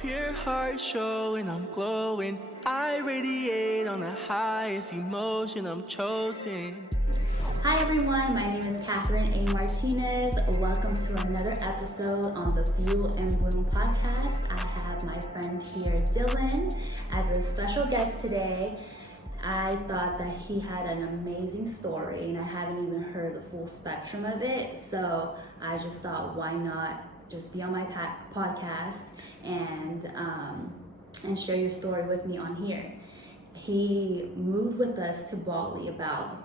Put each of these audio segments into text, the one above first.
Pure heart showing, I'm glowing. I radiate on the highest emotion, I'm chosen. Hi everyone, my name is Catherine A. Martinez. Welcome to another episode on the Fuel and Bloom podcast. I have my friend here, Dylan, as a special guest today. I thought that he had an amazing story and I haven't even heard the full spectrum of it. So I just thought, why not just be on my podcast and share your story with me on here. He moved with us to Bali about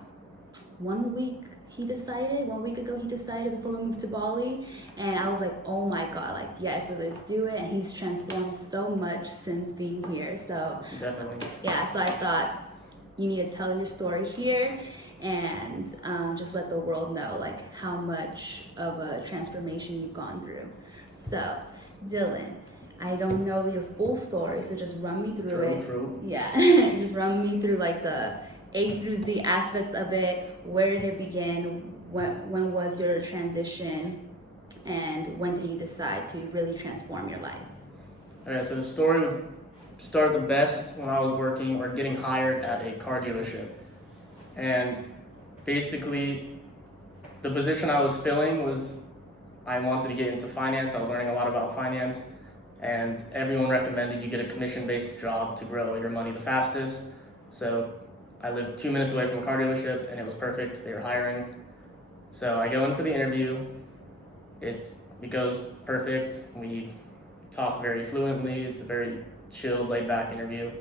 1 week ago he decided before we moved to Bali, and I was like, oh my god, like yes, let's do it. And he's transformed so much since being here. So Definitely. Yeah, so I thought you need to tell your story here and just let the world know like how much of a transformation you've gone through. So Dylan, I don't know your full story, so just run me through it. True. Yeah, just run me through like the A through Z aspects of it. Where did it begin? When was your transition? And when did you decide to really transform your life? Alright, so the story would start the best when I was working or getting hired at a car dealership. And basically, the position I was filling was I wanted to get into finance. I was learning a lot about finance, and everyone recommended you get a commission-based job to grow your money the fastest. So I lived 2 minutes away from a car dealership, and it was perfect. They were hiring. So I go in for the interview. It goes perfect. We talk very fluently. It's a very chill, laid-back interview.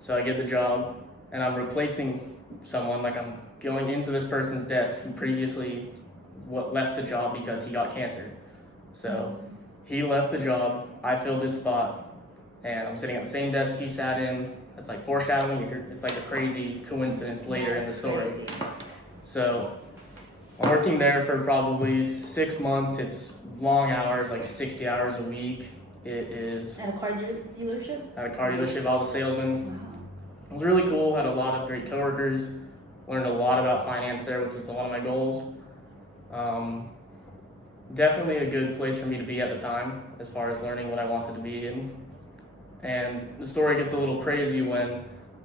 So I get the job, and I'm replacing someone. Like I'm going into this person's desk who previously left the job because he got cancer. So he left the job. I filled his spot, and I'm sitting at the same desk he sat in. It's like foreshadowing. It's like a crazy coincidence later in the story. Crazy. So I'm working there for probably 6 months. It's long hours, like 60 hours a week. It is At a car dealership? at a car dealership. I was a salesman. Wow. It was really cool. Had a lot of great coworkers. Learned a lot about finance there, which was one of my goals. Definitely a good place for me to be at the time as far as learning what I wanted to be in. And the story gets a little crazy when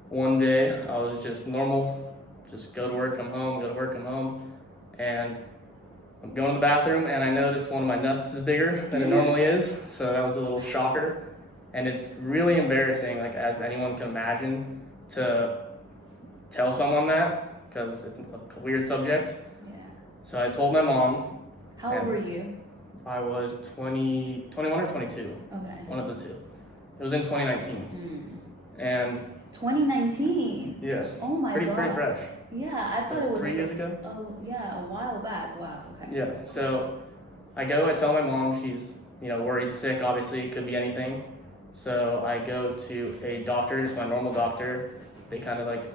one day I was just normal, just go to work, come home, go to work, come home, and I'm going to the bathroom and I noticed one of my nuts is bigger than it normally is, so that was a little shocker. And it's really embarrassing, like as anyone can imagine, to tell someone that, because it's a weird subject. Yeah. So I told my mom. How old were you? I was 21 or 22, Okay. one of the two. It was in 2019. And 2019. yeah, Oh my pretty god. fresh. Yeah, I thought it was 3 years ago. Oh yeah, a while back. Wow. Okay. Yeah, so I tell my mom, she's worried, sick, obviously, it could be anything. So I go to a doctor, just my normal doctor. They kind of like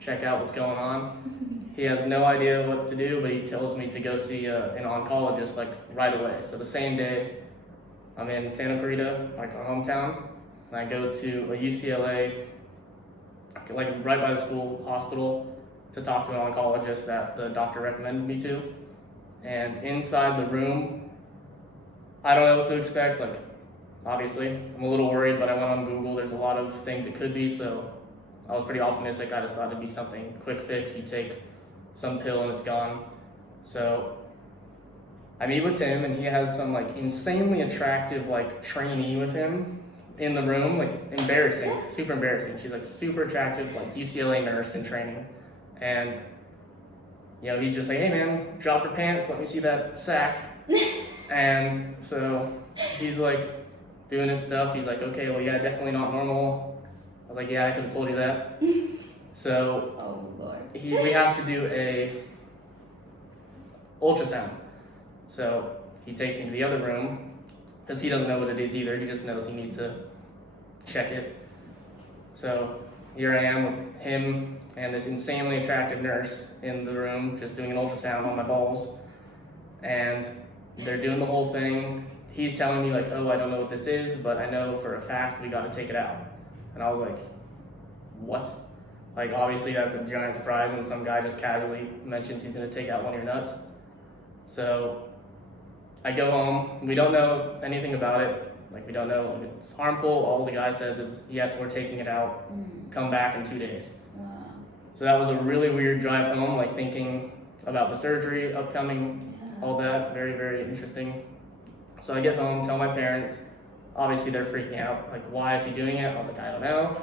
check out what's going on. He has no idea what to do, but he tells me to go see an oncologist like right away. So the same day, I'm in Santa Clarita, like our hometown, and I go to a UCLA, like right by the school hospital, to talk to an oncologist that the doctor recommended me to. And inside the room, I don't know what to expect. Like, obviously, I'm a little worried, but I went on Google. There's a lot of things it could be, so I was pretty optimistic. I just thought it'd be something quick fix. You take some pill and it's gone. So I meet with him, and he has some like insanely attractive like trainee with him in the room. Like embarrassing, super embarrassing. She's like super attractive, like UCLA nurse in training, and he's just like, hey man, drop your pants, let me see that sack. And so he's like doing his stuff. He's like, okay, well yeah, definitely not normal. I was like, yeah, I could have told you that. So Oh Lord. we have to do a ultrasound. So he takes me to the other room because he doesn't know what it is either. He just knows he needs to check it. So here I am with him and this insanely attractive nurse in the room just doing an ultrasound on my balls. And they're doing the whole thing. He's telling me like, oh, I don't know what this is, but I know for a fact we got to take it out. And I was like, what? Like, obviously that's a giant surprise when some guy just casually mentions he's gonna take out one of your nuts. So I go home, we don't know anything about it. Like, we don't know if it's harmful. All the guy says is, yes, we're taking it out. Come back in 2 days. Wow. So that was a really weird drive home, like thinking about the surgery upcoming, all that. Very, very interesting. So I get home, tell my parents. Obviously, they're freaking out. Like, why is he doing it? I was like, I don't know.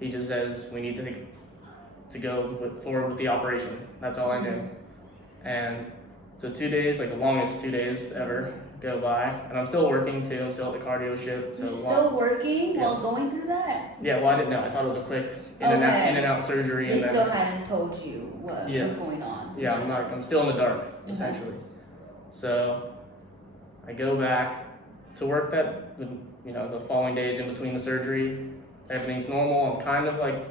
He just says we need to go forward with the operation. That's all I knew. And so 2 days, like the longest 2 days ever, go by, and I'm still working too. I'm still at the car dealership. So You're still working Yes. while going through that? Yeah, well, I didn't know. I thought it was a quick in and out surgery. They and still then, hadn't told you what Yeah. was going on. yeah, I'm still in the dark essentially. So I go back to work the following days in between the surgery. Everything's normal. I'm kind of like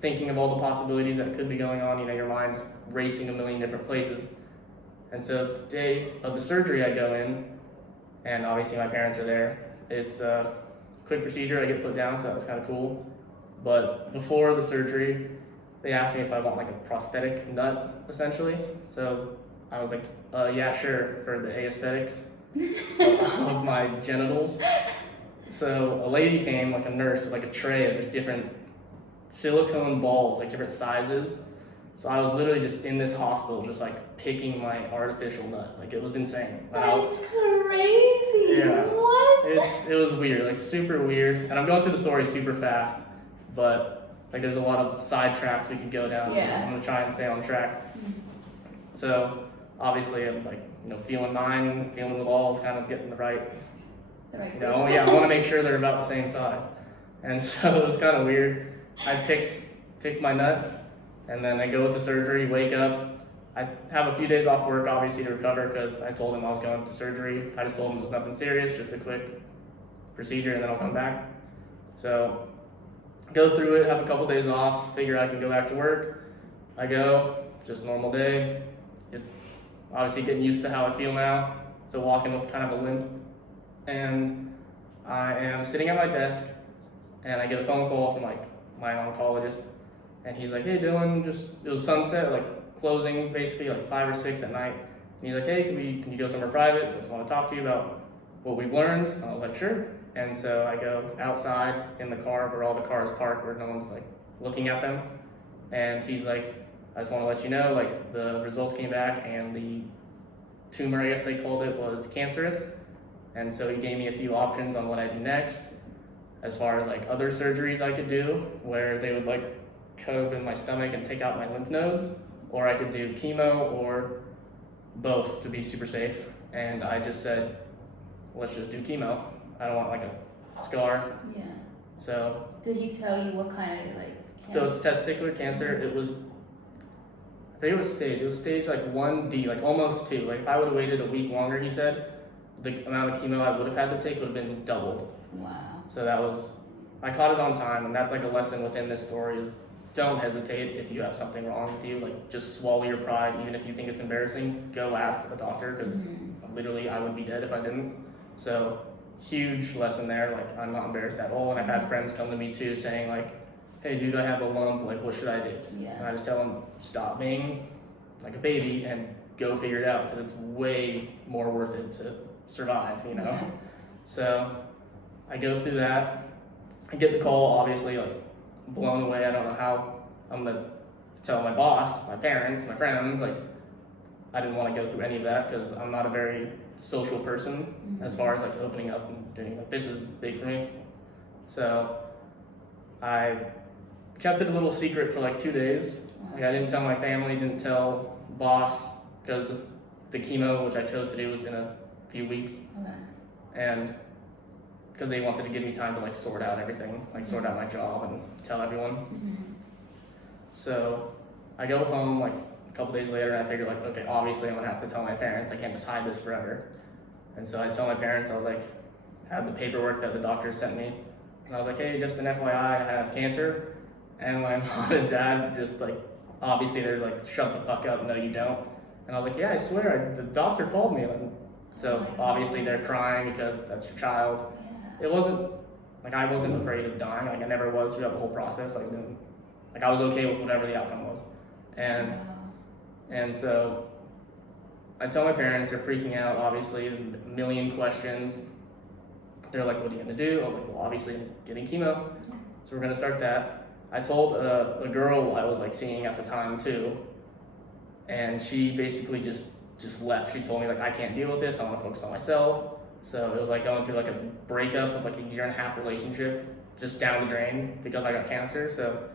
thinking of all the possibilities that could be going on. You know, your mind's racing a million different places. And so the day of the surgery, I go in, and obviously my parents are there. It's a quick procedure. I get put down, so that was kind of cool. But before the surgery, they asked me if I want like a prosthetic nut, essentially. So I was like, yeah, sure, for the aesthetics of my genitals. So a lady came, like a nurse, with like a tray of just different silicone balls, like different sizes. So I was literally just in this hospital, just like picking my artificial nut. Like, it was insane. That is crazy. Yeah. What? It was weird, like super weird. And I'm going through the story super fast, but like there's a lot of side tracks we could go down. Yeah. I'm gonna try and stay on track. So obviously I'm like, feeling mine, feeling the balls, kind of getting the right, I want to make sure they're about the same size. And so it was kind of weird. I picked my nut, and then I go with the surgery, wake up. I have a few days off work, obviously, to recover, because I told him I was going to surgery. I just told him it was nothing serious, just a quick procedure, and then I'll come back. So go through it, have a couple days off, figure I can go back to work. I go, just normal day. It's obviously getting used to how I feel now, so walking with kind of a limp. And I am sitting at my desk, and I get a phone call from like my oncologist, and he's like, "Hey Dylan, it was sunset, like closing basically, like 5 or 6 at night." And he's like, "Hey, can you go somewhere private? I just want to talk to you about what we've learned." And I was like, "Sure." And so I go outside in the car where all the cars park, where no one's like looking at them. And he's like, "I just want to let you know, like the results came back, and the tumor, I guess they called it, was cancerous." And so he gave me a few options on what I do next, as far as like other surgeries I could do, where they would like cut open my stomach and take out my lymph nodes, or I could do chemo, or both to be super safe. And I just said, let's just do chemo. I don't want like a scar. Yeah. So Did he tell you what kind of like so it's testicular cancer. It was, I forget what stage. It was stage like 1D, like almost 2. Like if I would have waited a week longer, he said, the amount of chemo I would have had to take would have been doubled. Wow. So I caught it on time, and that's like a lesson within this story is don't hesitate if you have something wrong with you. Like, just swallow your pride, even if you think it's embarrassing. Go ask the doctor, because literally I would be dead if I didn't. So huge lesson there. Like, I'm not embarrassed at all, and I've had friends come to me too saying like, "Hey dude, I have a lump, like what should I do?" And Yeah. I just tell them, stop being like a baby and go figure it out, because it's way more worth it to survive, Yeah. So I go through that. I get the call, obviously, like blown away. I don't know how I'm gonna tell my boss, my parents, my friends. Like, I didn't want to go through any of that, because I'm not a very social person as far as like opening up and doing like this is big for me. So I kept it a little secret for like 2 days. Like, I didn't tell my family, didn't tell boss, because the chemo, which I chose to do, was in a few weeks. Okay. And because they wanted to give me time to like sort out everything, like sort out my job and tell everyone. So I go home like a couple days later, and I figured like, okay, obviously I'm gonna have to tell my parents. I can't just hide this forever. And so I tell my parents, I was like, had the paperwork that the doctor sent me, and I was like, "Hey, just an FYI, I have cancer." And my mom and dad just like, obviously they're like, "Shut the fuck up, no you don't." And I was like, "Yeah, I swear, the doctor called me." And so obviously they're crying, because that's your child. Yeah. It wasn't, like I wasn't afraid of dying, like I never was throughout the whole process, like I was okay with whatever the outcome was. And so I tell my parents, they're freaking out, obviously, a million questions. they're like, what are you gonna do? I was like, well, obviously I'm getting chemo, so we're gonna start that. I told a girl I was like seeing at the time too, and she basically just left. She told me like, I can't deal with this. I want to focus on myself. So it was like going through like a breakup of like a 1.5 year relationship, just down the drain because I got cancer. So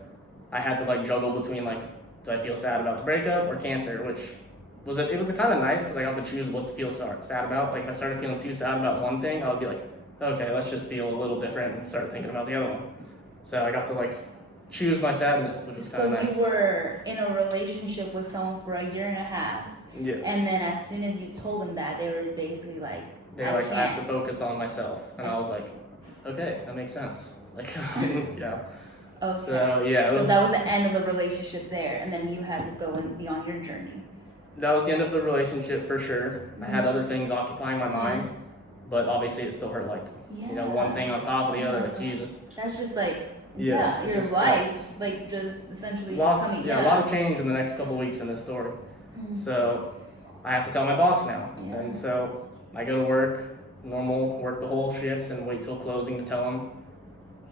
I had to like juggle between like, do I feel sad about the breakup or cancer, which it was kind of nice because I got to choose what to feel sad about. Like if I started feeling too sad about one thing, I would be like, okay, let's just feel a little different and start thinking about the other one. So I got to like choose my sadness, which was kind of nice. So you were in a relationship with someone for 1.5 years. Yes. And then as soon as you told them that, they were basically like, I have to focus on myself. And I was like, okay, that makes sense. Like, yeah. Okay. So, yeah. So that was the end of the relationship there, and then you had to go and be on your journey. That was the end of the relationship for sure. I had other things occupying my mind, but obviously it still hurt like, one thing on top of the other. Like, Jesus. That's just like, Yeah, your just, life, like just essentially Lots, just coming yeah, out. a lot of change in the next couple of weeks in this story. So I have to tell my boss now. Yeah. And so I go to work, work the whole shift and wait till closing to tell him.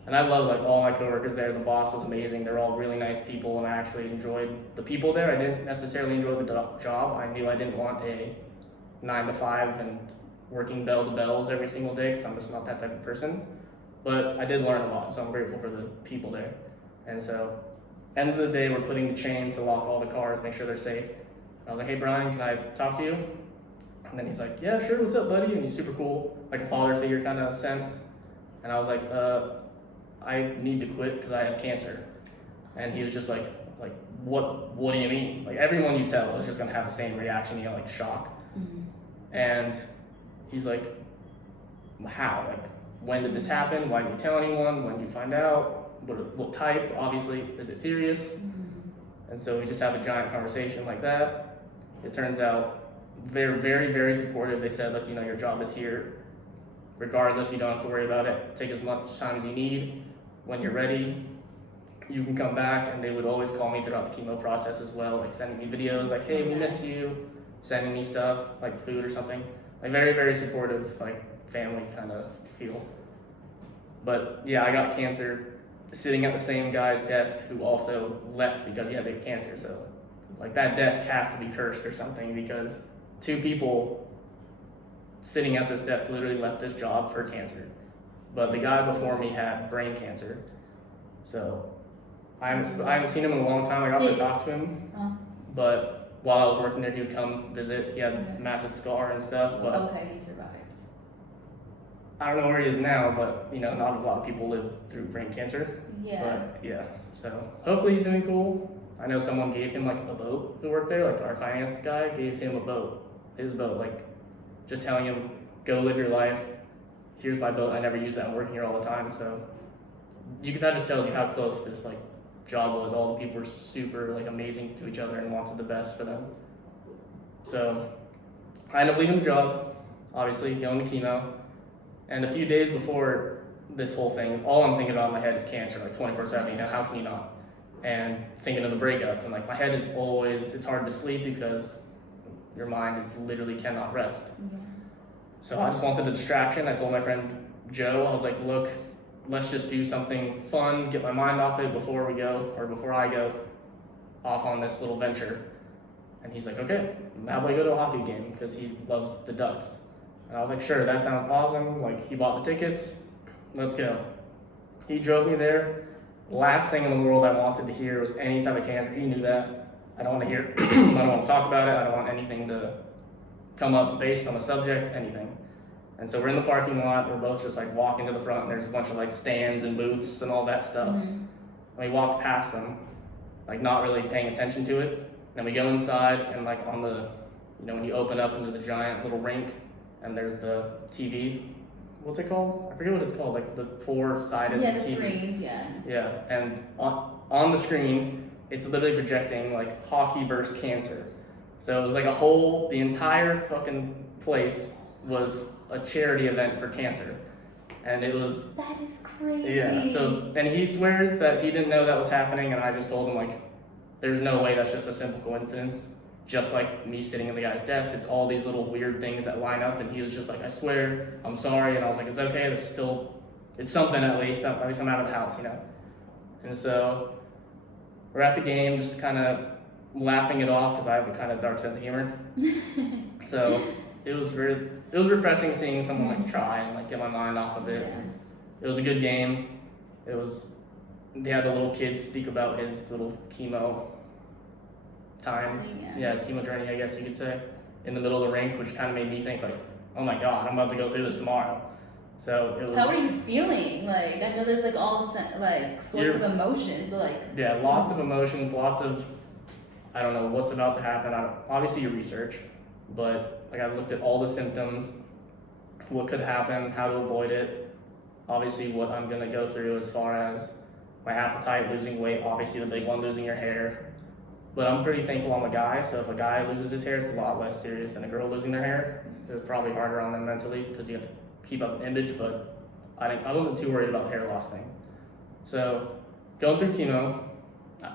And I love like all my coworkers there. The boss was amazing. They're all really nice people, and I actually enjoyed the people there. I didn't necessarily enjoy the job. I knew I didn't want a 9 to 5 and working bell to bells every single day because I'm just not that type of person. But I did learn a lot, so I'm grateful for the people there. And so, end of the day, we're putting the chain to lock all the cars, make sure they're safe. I was like, hey Brian, can I talk to you? And then he's like, yeah, sure, what's up, buddy? And he's super cool, like a father figure kind of sense. And I was like, I need to quit because I have cancer. And he was just like, what do you mean? Like everyone you tell is just gonna have the same reaction, like shock. And he's like, how? Like, when did this happen? Why didn't you tell anyone? When did you find out? What type? Obviously, is it serious? And so we just have a giant conversation like that. It turns out they're very, very supportive. They said, look, your job is here. Regardless, you don't have to worry about it. Take as much time as you need. When you're ready, you can come back. And they would always call me throughout the chemo process as well, like sending me videos, like, hey, we miss you, sending me stuff, like food or something. Like very, very supportive, like family kind of feel. But yeah, I got cancer sitting at the same guy's desk who also left because he had cancer. So like that desk has to be cursed or something because 2 people sitting at this desk literally left this job for cancer. But the guy before me had brain cancer. So I haven't seen him in a long time. I got to talk to him. But while I was working there, he would come visit. He had a massive scar and stuff. But okay, he survived. I don't know where he is now, but not a lot of people live through brain cancer. Yeah. But yeah, so hopefully he's doing cool. I know someone gave him like a boat who worked there, like our finance guy gave him a boat, his boat, like just telling him, go live your life. Here's my boat. I never use that. I'm working here all the time. So that just tells you how close this like job was. All the people were super like amazing to each other and wanted the best for them. So I ended up leaving the job, obviously going to chemo. And a few days before this whole thing, all I'm thinking about in my head is cancer, like 24/7, how can you not? And thinking of the breakup, and like my head is always, it's hard to sleep because your mind is literally cannot rest. Yeah. So I just wanted a distraction. I told my friend Joe, I was like, look, let's just do something fun, get my mind off it before I go off on this little venture. And he's like, okay, how about we go to a hockey game? Because he loves the Ducks. And I was like, sure, that sounds awesome. Like, he bought the tickets, let's go. He drove me there. Last thing in the world I wanted to hear was any type of cancer. He knew that. I don't want to hear, I don't want to talk about it. I don't want anything to come up based on the subject, anything. And so we're in the parking lot. We're both just like walking to the front. And there's a bunch of like stands and booths and all that stuff. And we walk past them, like not really paying attention to it. Then we go inside and like on the, when you open up into the giant little rink, and there's the TV. What's it called? I forget what it's called. Like the 4-sided Yeah, the TV. screens, yeah. Yeah, and on the screen, it's literally projecting like hockey versus cancer. So it was like the entire fucking place was a charity event for cancer. And it was... That is crazy. Yeah, so, and he swears that he didn't know that was happening, and I just told him like, there's no way that's just a simple coincidence. just like me sitting in the guy's desk. It's all these little weird things that line up, and he was just like, I swear, I'm sorry. And I was like, it's okay, this is still, it's something at least I'm out of the house, you know? And so we're at the game, just kind of laughing it off because I have a kind of dark sense of humor. So it was refreshing seeing someone like try and like get my mind off of it. Yeah. It was a good game. They had the little kid speak about his little chemo time. Yeah, his chemo journey, I guess you could say, in the middle of the rink, which kind of made me think like, oh my God, I'm about to go through this tomorrow. So it was. How are you feeling? Like, I know there's like all sorts of emotions, but like. Yeah, lots of emotions, lots of, I don't know what's about to happen. Obviously you research, but like I looked at all the symptoms, what could happen, how to avoid it, obviously what I'm gonna go through as far as my appetite, losing weight, obviously the big one, losing your hair. But I'm pretty thankful I'm a guy, so if a guy loses his hair, it's a lot less serious than a girl losing their hair. It's probably harder on them mentally because you have to keep up an image, but I wasn't too worried about the hair loss thing. So going through chemo,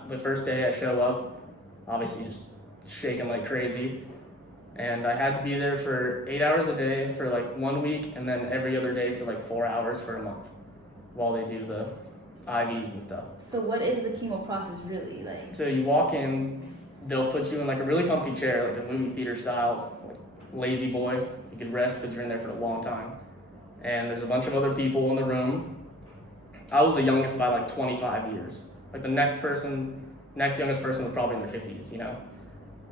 the first day I show up, obviously just shaking like crazy, and I had to be there for 8 hours a day for like 1 week, and then every other day for like 4 hours for a month while they do the IVs and stuff. So what is the chemo process really like? So you walk in, they'll put you in like a really comfy chair, like a movie theater style, like lazy boy. You could rest because you're in there for a long time. And there's a bunch of other people in the room. I was the youngest by like 25 years. Like the next youngest person was probably in their 50s, you know?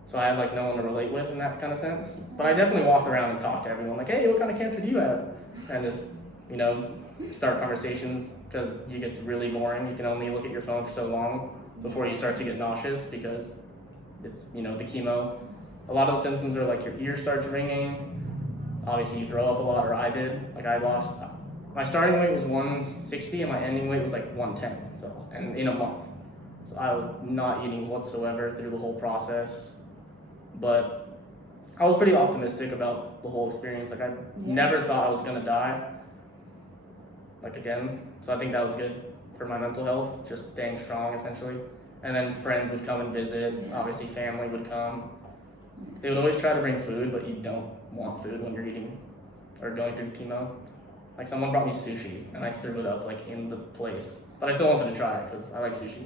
So I had like no one to relate with in that kind of sense. But I definitely walked around and talked to everyone like, hey, what kind of cancer do you have? And just, you know, start conversations because you get really boring. You can only look at your phone for so long before you start to get nauseous because it's, you know, the chemo. A lot of the symptoms are like your ear starts ringing. Obviously you throw up a lot, or I did. Like my starting weight was 160 and my ending weight was like 110. So, and in a month. So I was not eating whatsoever through the whole process. But I was pretty optimistic about the whole experience. Like I never thought I was gonna die. Like again, so I think that was good for my mental health, just staying strong essentially. And then friends would come and visit, obviously family would come. They would always try to bring food, but you don't want food when you're eating or going through chemo. Like someone brought me sushi and I threw it up like in the place, but I still wanted to try it because I like sushi.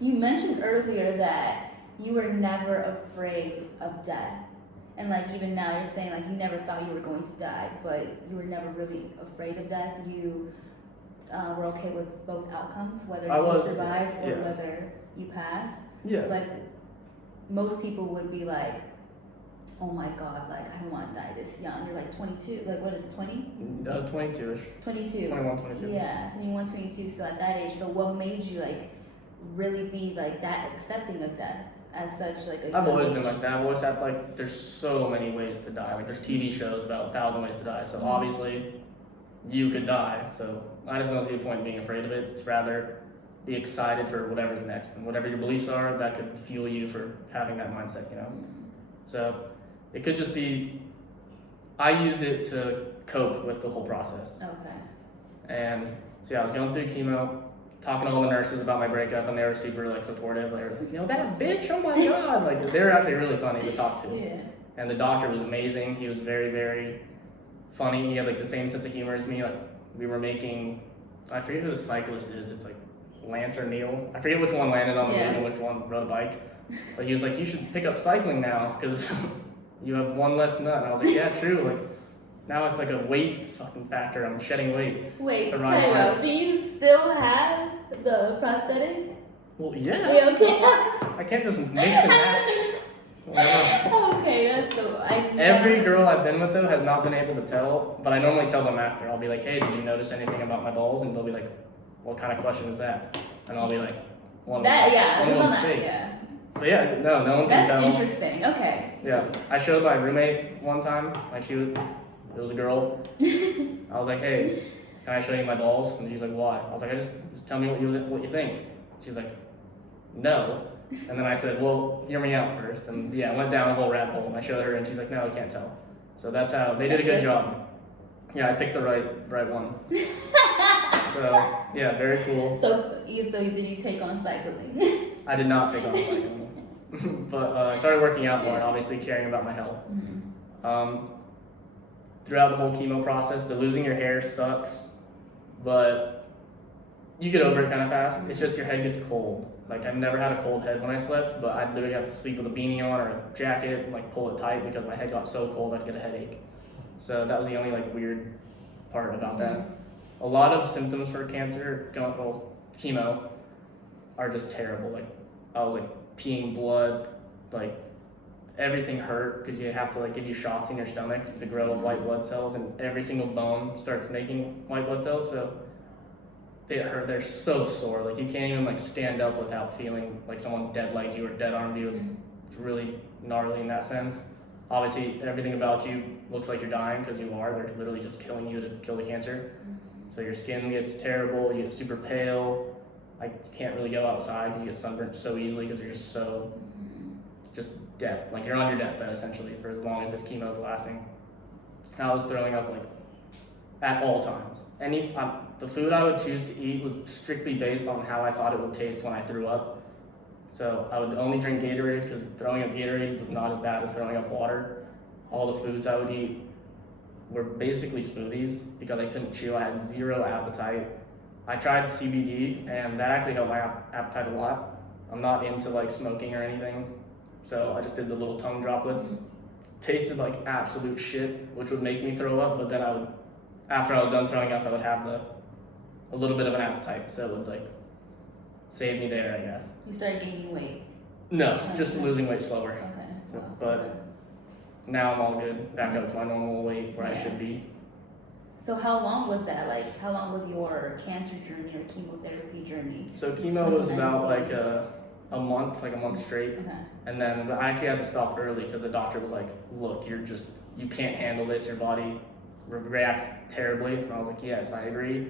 You mentioned earlier that you were never afraid of death. And like even now you're saying like you never thought you were going to die, but you were never really afraid of death. You were okay with both outcomes, whether you survived or whether you passed. Yeah. Like most people would be like, oh my God, like I don't want to die this young. You're like 22, like what is it, 20? 22-ish. 22. 21, 22. Yeah, 21, 22. So at that age, so what made you like really be like that accepting of death as such like a I've young always age? been like that. I've always had like, there's so many ways to die. Like there's TV shows about 1,000 ways to die. So obviously you could die. So I just don't see the point in being afraid of it. It's rather be excited for whatever's next, and whatever your beliefs are, that could fuel you for having that mindset, you know? So it could just be, I used it to cope with the whole process. Okay. And so yeah, I was going through chemo, talking to all the nurses about my breakup, and they were super like supportive. They were like, you know, that bitch, oh my God. Like they were actually really funny to talk to. Yeah. And the doctor was amazing. He was very, very funny. He had like the same sense of humor as me. Like we were making, I forget who the cyclist is. It's like Lance or Neil. I forget which one landed on the movie and which one rode a bike. But he was like, you should pick up cycling now because you have one less nut. And I was like, yeah, true. Like now it's like a weight fucking factor. I'm shedding weight. Wait, to tell ride me about, bikes. do you still have the prosthetic? Well, yeah. Yeah, okay. I can't just mix and match. Wow. Okay, that's so Every girl I've been with though has not been able to tell, but I normally tell them after. I'll be like, hey, did you notice anything about my balls? And they'll be like, what kind of question is that? And I'll be like, one that, one's fake. But yeah, no one can That's tell. interesting. Okay. Yeah, I showed my roommate one time, like it was a girl. I was like, hey, can I show you my balls? And she's like, why? I was like, just tell me what you think. She's like, no. And then I said, well, hear me out first. And yeah, I went down a whole rabbit hole and I showed her and she's like, no, I can't tell. So that's how, they did a good job. Yeah, I picked the right one. So yeah, very cool. So did you take on cycling? I did not take on cycling. but I started working out more and obviously caring about my health. Throughout the whole chemo process, the losing your hair sucks, but you get over it kind of fast. It's just your head gets cold. Like, I've never had a cold head when I slept, but I'd literally have to sleep with a beanie on or a jacket and like pull it tight because my head got so cold I'd get a headache. So that was the only like weird part about that. A lot of symptoms for cancer, chemo, are just terrible. Like, I was like peeing blood, like everything hurt because you have to like give you shots in your stomach to grow white blood cells, and every single bone starts making white blood cells. So it hurt. They're so sore. Like, you can't even like stand up without feeling like someone dead legged you or dead armed you. It's really gnarly in that sense. Obviously, everything about you looks like you're dying because you are. They're literally just killing you to kill the cancer. So your skin gets terrible. You get super pale. I can't really go outside because you get sunburnt so easily because you're just so death. Like, you're on your deathbed essentially for as long as this chemo is lasting. I was throwing up like at all times. The food I would choose to eat was strictly based on how I thought it would taste when I threw up. So I would only drink Gatorade because throwing up Gatorade was not as bad as throwing up water. All the foods I would eat were basically smoothies because I couldn't chew. I had zero appetite. I tried CBD and that actually helped my appetite a lot. I'm not into like smoking or anything, so I just did the little tongue droplets. Tasted like absolute shit, which would make me throw up, but then after I was done throwing up, I would have a little bit of an appetite, so it would like save me there, I guess. You started gaining weight? No, just losing weight slower. Okay. Wow. But now I'm all good, back up to my normal weight where I should be. So how long was that? Like, how long was your cancer journey or chemotherapy journey? So chemo was about like a month straight. Okay. And then I actually had to stop early because the doctor was like, look, you can't handle this, your body reacts terribly. And I was like, yes, I agree.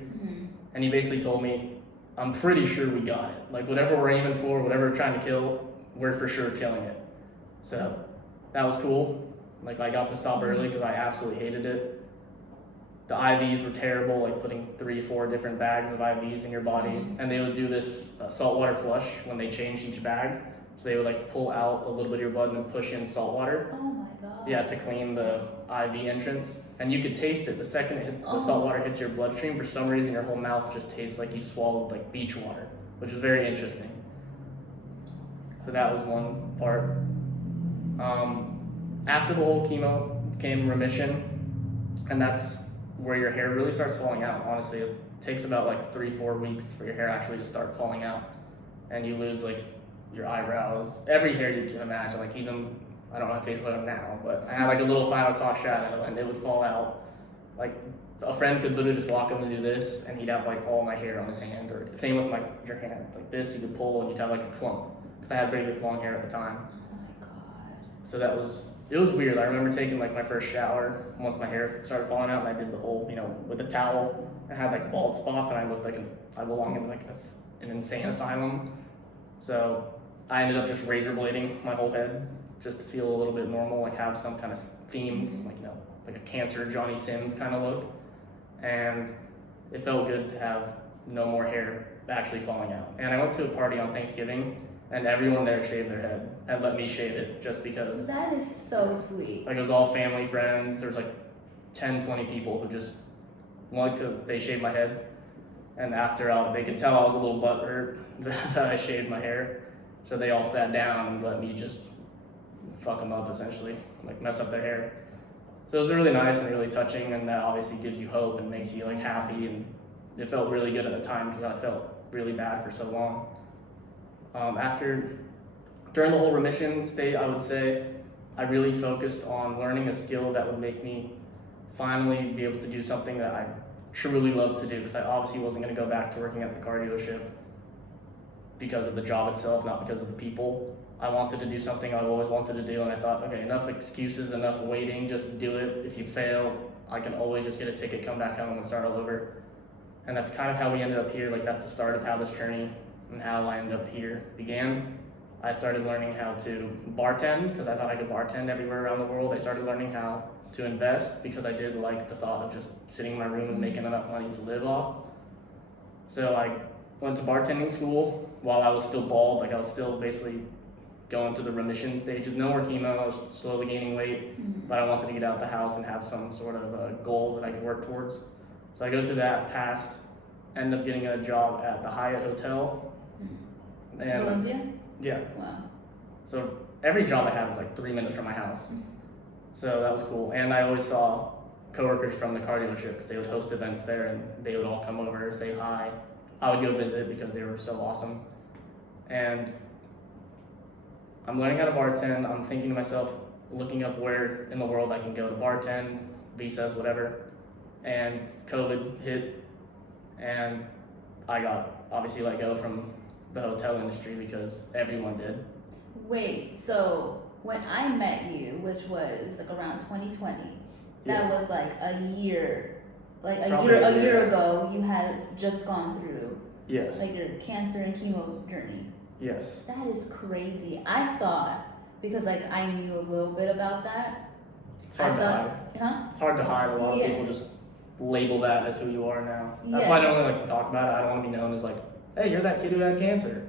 And he basically told me, I'm pretty sure we got it. Like, whatever we're aiming for, whatever we're trying to kill, we're for sure killing it. So that was cool. Like, I got to stop early because I absolutely hated it. The IVs were terrible, like putting 3-4 different bags of IVs in your body. And they would do this saltwater flush when they changed each bag. So they would like pull out a little bit of your blood and then push in salt water. Oh my god. Yeah, to clean the IV entrance. And you could taste it the second the salt water hits your bloodstream. For some reason, your whole mouth just tastes like you swallowed like beach water, which is very interesting. So that was one part. After the whole chemo came remission, and that's where your hair really starts falling out. Honestly, it takes about like 3-4 weeks for your hair actually to start falling out, and you lose like your eyebrows, every hair you can imagine. Like, even, I don't know if I put them now, but I had like a little final cut shadow and it would fall out. Like, a friend could literally just walk up and do this and he'd have like all my hair on his hand, or same with your hand, like this, you could pull and you'd have like a clump, because I had pretty good long hair at the time. Oh my god. So it was weird. I remember taking like my first shower once my hair started falling out, and I did the whole, with a towel. I had like bald spots and I looked like I belonged in like an insane asylum. So I ended up just razor blading my whole head just to feel a little bit normal, like have some kind of theme, like a cancer Johnny Sins kind of look. And it felt good to have no more hair actually falling out. And I went to a party on Thanksgiving, and everyone there shaved their head and let me shave it just because. That is so sweet. Like, it was all family, friends. There was like 10, 20 people who just, one, because they shaved my head, and after they could tell I was a little butthurt that I shaved my hair. So they all sat down and let me just fuck them up, essentially, like mess up their hair. So it was really nice and really touching, and that obviously gives you hope and makes you like happy, and it felt really good at the time because I felt really bad for so long. During the whole remission state, I would say I really focused on learning a skill that would make me finally be able to do something that I truly love to do, because I obviously wasn't going to go back to working at the car dealership because of the job itself, not because of the people. I wanted to do something I've always wanted to do, and I thought, okay, enough excuses, enough waiting, just do it. If you fail, I can always just get a ticket, come back home, and start all over. And that's kind of how we ended up here. Like, that's the start of how this journey and how I ended up here began. I started learning how to bartend because I thought I could bartend everywhere around the world. I started learning how to invest because I did like the thought of just sitting in my room and making enough money to live off. So I went to bartending school while I was still bald. Like, I was still basically going through the remission stages. No more chemo. I was slowly gaining weight, but I wanted to get out of the house and have some sort of a goal that I could work towards. So I go through that, passed, end up getting a job at the Hyatt Hotel. And Valencia? yeah, Wow. so every job I had was like 3 minutes from my house. So that was cool. And I always saw coworkers from the car dealership because they would host events there and they would all come over, say hi. I would go visit because they were so awesome. And I'm learning how to bartend. I'm thinking to myself, looking up where in the world I can go to bartend, visas, whatever. And COVID hit and I got obviously let go from the hotel industry because everyone did. Wait, so when I met you, which was like around 2020, Yeah. that was like a year, like a Probably year, a a year year. ago, you had just gone through Yeah. like your cancer and chemo journey. Yes. That is crazy. I thought, because like I knew a little bit about that. It's hard to hide. Huh? It's hard to hide. A lot Yeah. of people just label that as who you are now. That's why I don't really like to talk about it. I don't want to be known as like, hey, you're that kid who had cancer.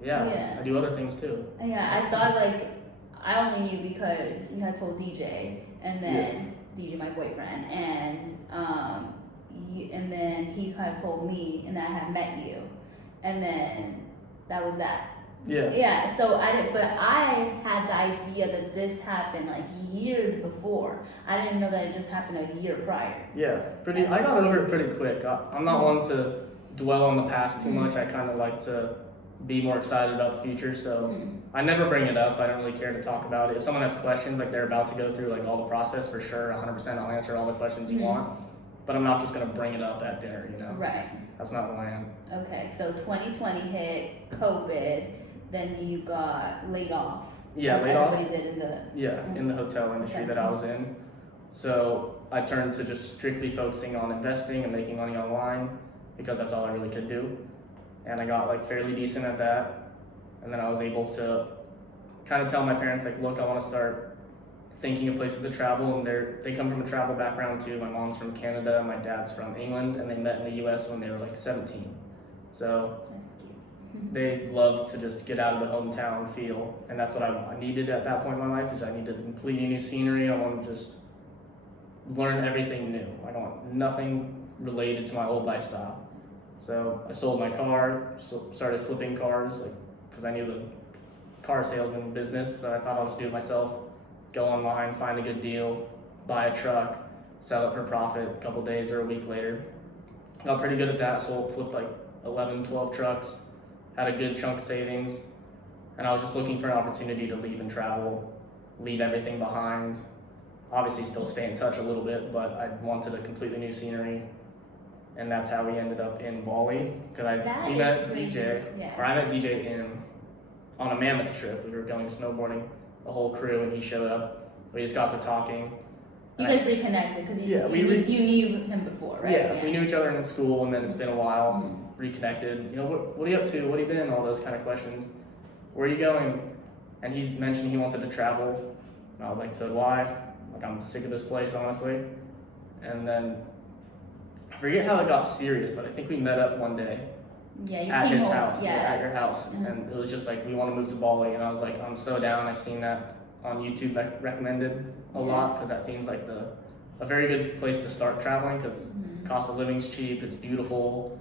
Yeah, Yeah. I do other things too. Yeah, I thought like I only knew because you had told DJ, and then DJ, my boyfriend, and and then he had told me, and that I had met you, and then that was that. Yeah. Yeah, so I didn't, but I had the idea that this happened like years before. I didn't know that it just happened a year prior. Yeah. Pretty. That's I got over it crazy. pretty quick. I'm not one to dwell on the past too much. I kind of like to be more excited about the future. So I never bring it up. I don't really care to talk about it. If someone has questions, like they're about to go through like all the process, for sure, 100%, I'll answer all the questions you want. But I'm not just gonna bring it up at dinner. You know. Right. That's not who I am. Okay, so 2020 hit, COVID, then you got laid off. Yeah, as laid off. everybody did in the. Yeah, in the hotel industry Okay. that I was in. So I turned to just strictly focusing on investing and making money online because that's all I really could do. And I got like fairly decent at that. And then I was able to kind of tell my parents like, look, I want to start thinking of places to travel. And they come from a travel background too. My mom's from Canada, my dad's from England, and they met in the US when they were like 17. So That's cute. they love to just get out of the hometown feel, and that's what I needed at that point in my life. Is I needed completely new scenery. I want to just learn everything new. I don't want nothing related to my old lifestyle. So I sold my car, started flipping cars, like because I knew the car salesman business. So I thought I'll just do it myself. Go online, find a good deal, buy a truck, sell it for profit a couple days or a week later. Got pretty good at that. Flipped like 11, 12 trucks. Had a good chunk of savings, and I was just looking for an opportunity to leave and travel, leave everything behind. Obviously, still stay in touch a little bit, but I wanted a completely new scenery, and that's how we ended up in Bali. Because That we is met crazy. DJ, Yeah. or I met DJ on a Mammoth trip. We were going snowboarding, the whole crew, and he showed up. We just got to talking. You and guys reconnected because Yeah, you knew him before, right? Yeah, we knew each other in school, and then it's been a while. Mhm. Reconnected. You know, what are you up to? What have you been? All those kind of questions. Where are you going? And he mentioned he wanted to travel. And I was like, so do I. Like, I'm sick of this place, honestly. And then I forget how it got serious, but I think we met up one day Yeah, you at came his over. house. Yeah. At your house. Mhm. And it was just like, we want to move to Bali. And I was like, I'm so down. I've seen that on YouTube recommended a lot because that seems like a very good place to start traveling because cost of living's cheap, it's beautiful,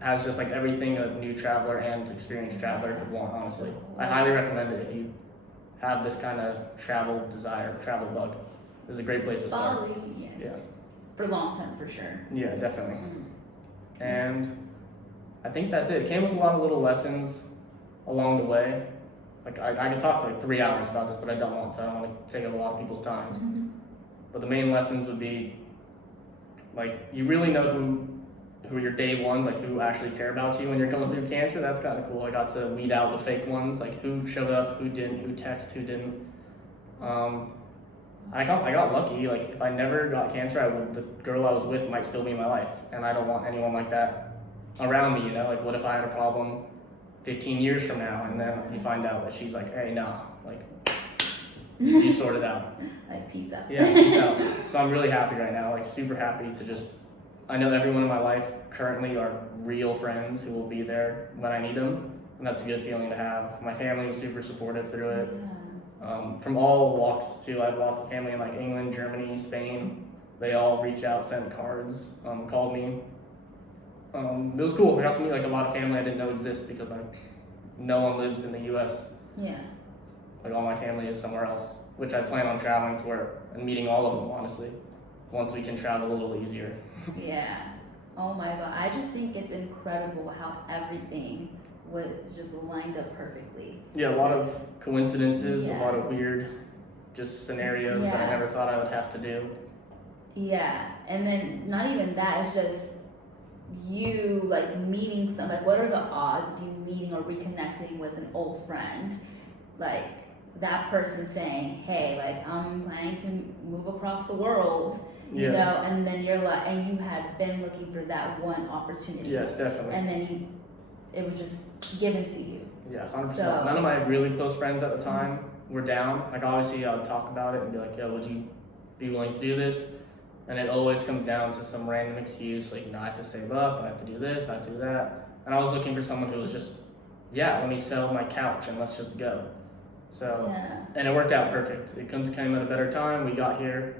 has just like everything a new traveler and experienced traveler could want, honestly. I highly recommend it if you have this kind of travel desire, travel bug. It's a great place to start. Bali, yes. Yeah. For long term, for sure. Yeah, definitely. Mhm. And I think that's it. It came with a lot of little lessons along the way. Like I could talk to like 3 hours about this, but I don't want to. I don't want to take up a lot of people's time. But the main lessons would be like you really know who are your day ones, like who actually care about you when you're going through cancer. That's kind of cool. I got to weed out the fake ones, like who showed up, who didn't, who texted, who didn't. I got lucky. Like if I never got cancer, the girl I was with might still be in my life, and I don't want anyone like that around me. You know, like what if I had a problem 15 years from now, and then you find out that she's like, hey, nah, like you sort it out. Like, peace out. Yeah, peace out. So I'm really happy right now, like super happy to just, I know everyone in my life currently are real friends who will be there when I need them. and that's a good feeling to have. My family was super supportive through it. Yeah. From all walks too. I have lots of family in like England, Germany, Spain. They all reached out, sent cards, called me. It was cool. I got to meet like a lot of family I didn't know exist because like no one lives in the U.S. Yeah. Like all my family is somewhere else, which I plan on traveling to where and meeting all of them honestly. Once we can travel a little easier. Yeah. Oh my God. I just think it's incredible how everything was just lined up perfectly. Yeah, a lot of coincidences, Yeah. a lot of weird just scenarios that I Yeah. never thought I would have to do. Yeah. And then not even that, it's just you like meeting some, like what are the odds of you meeting or reconnecting with an old friend? Like that person saying, hey, like I'm planning to move across the world, you Yeah. know, and then you're like, and you had been looking for that one opportunity. Yes, definitely. And then it was just given to you. Yeah, 100%. So- None of my really close friends at the time were down. Like obviously I would talk about it and be like, yo, would you be willing to do this? And it always comes down to some random excuse, like, you know, I have to save up, I have to do this, I have to do that. And I was looking for someone who was just, yeah, let me sell my couch and let's just go. So, Yeah. and it worked out perfect. It came at a better time. We got here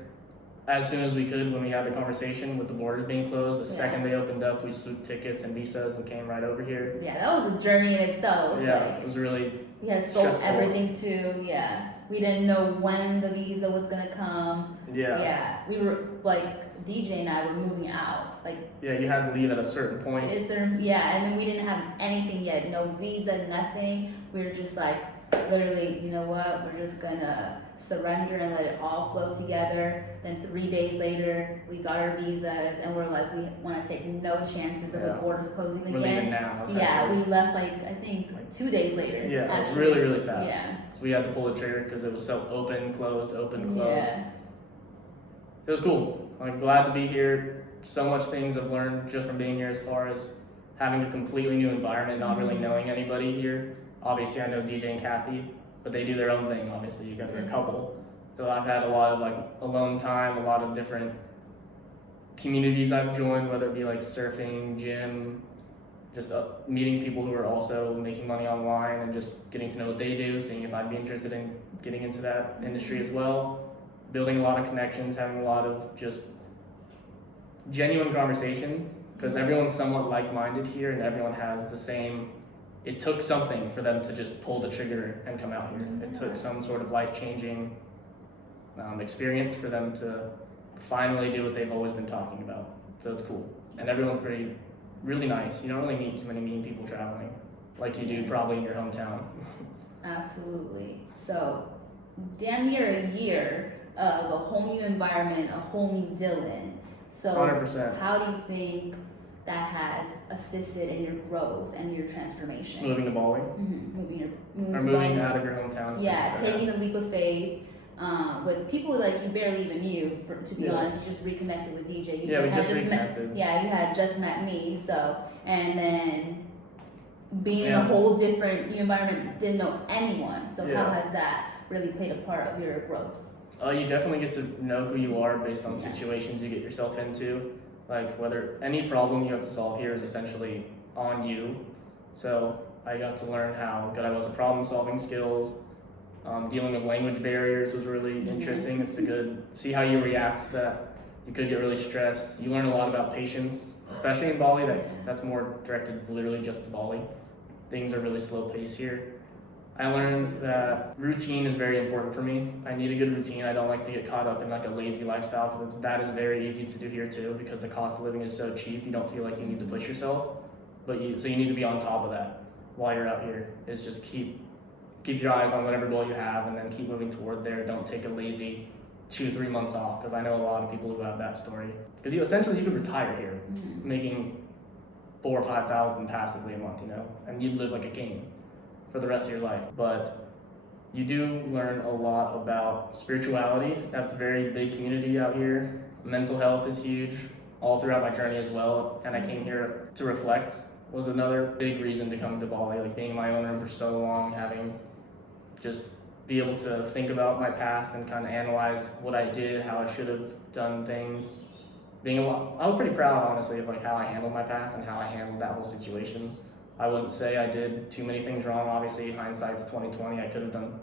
as soon as we could when we had the conversation with the borders being closed. The Yeah. second they opened up, we swooped tickets and visas and came right over here. Yeah, that was a journey in itself. Yeah, Like, it was really, we had sold stressful. everything too. Yeah. We didn't know when the visa was gonna come. yeah. We were like DJ and I were moving out. Like Yeah, you had to leave at a certain point. it's yeah, and then we didn't have anything yet, no visa, nothing. We were just like literally, you know what, we're just gonna surrender and let it all flow together. Then 3 days later we got our visas and we're like we wanna take no chances of the Yeah. borders closing We're leaving again. now. Yeah, essentially. we left like I think like 2 days later. Yeah, it was actually. really, really fast. Yeah. So we had to pull the trigger because it was so open, closed, open, closed. Yeah. It was cool. I'm glad to be here. So much things I've learned just from being here as far as having a completely new environment, not really Mhm. knowing anybody here. Obviously, I know DJ and Kathy, but they do their own thing, obviously. You guys are a Mhm. couple. So I've had a lot of like alone time, a lot of different communities I've joined, whether it be like surfing, gym, just meeting people who are also making money online and just getting to know what they do, seeing if I'd be interested in getting into that industry as well. Building a lot of connections, having a lot of just genuine conversations, because everyone's somewhat like-minded here and everyone has the same, it took something for them to just pull the trigger and come out here. It took some sort of life-changing experience for them to finally do what they've always been talking about. So it's cool. And everyone's really nice. You don't really meet too many mean people traveling like you do probably in your hometown. Absolutely. So, damn near a year of a whole new environment, a whole new Dylan. So, 100%. how do you think that has assisted in your growth and your transformation? Moving to Bali Moving or to moving Bali. out of your hometown. Yeah, taking a leap of faith with people like you barely even knew. To be Yeah. honest, you just reconnected with DJ. You Yeah, we had just reconnected. Met, yeah, you had just met me. So, and then being in Yeah. a whole different new environment, didn't know anyone. So, Yeah. how has that really played a part of your growth? You definitely get to know who you are based on Yeah. situations you get yourself into. Like whether any problem you have to solve here is essentially on you. So I got to learn how good I was at problem solving skills. Dealing with language barriers was really interesting. It's a good, see how you react to that. You could get really stressed. You learn a lot about patience, especially in Bali. That's more directed literally just to Bali. Things are really slow paced here. I learned that routine is very important for me. I need a good routine. I don't like to get caught up in like a lazy lifestyle because that is very easy to do here too because the cost of living is so cheap. You don't feel like you need to push yourself, so you need to be on top of that while you're out here. Is just keep your eyes on whatever goal you have and then keep moving toward there. Don't take a lazy 2-3 months off because I know a lot of people who have that story. Because you could retire here making $4,000 or $5,000 passively a month, you know, and you'd live like a king for the rest of your life. But you do learn a lot about spirituality. That's a very big community out here. Mental health is huge all throughout my journey as well. And I came here to reflect was another big reason to come to Bali. Like being in my own room for so long, having just be able to think about my past and kind of analyze what I did, how I should have done things. I was pretty proud, honestly, of like how I handled my past and how I handled that whole situation. I wouldn't say I did too many things wrong. Obviously, hindsight's 2020. I could have done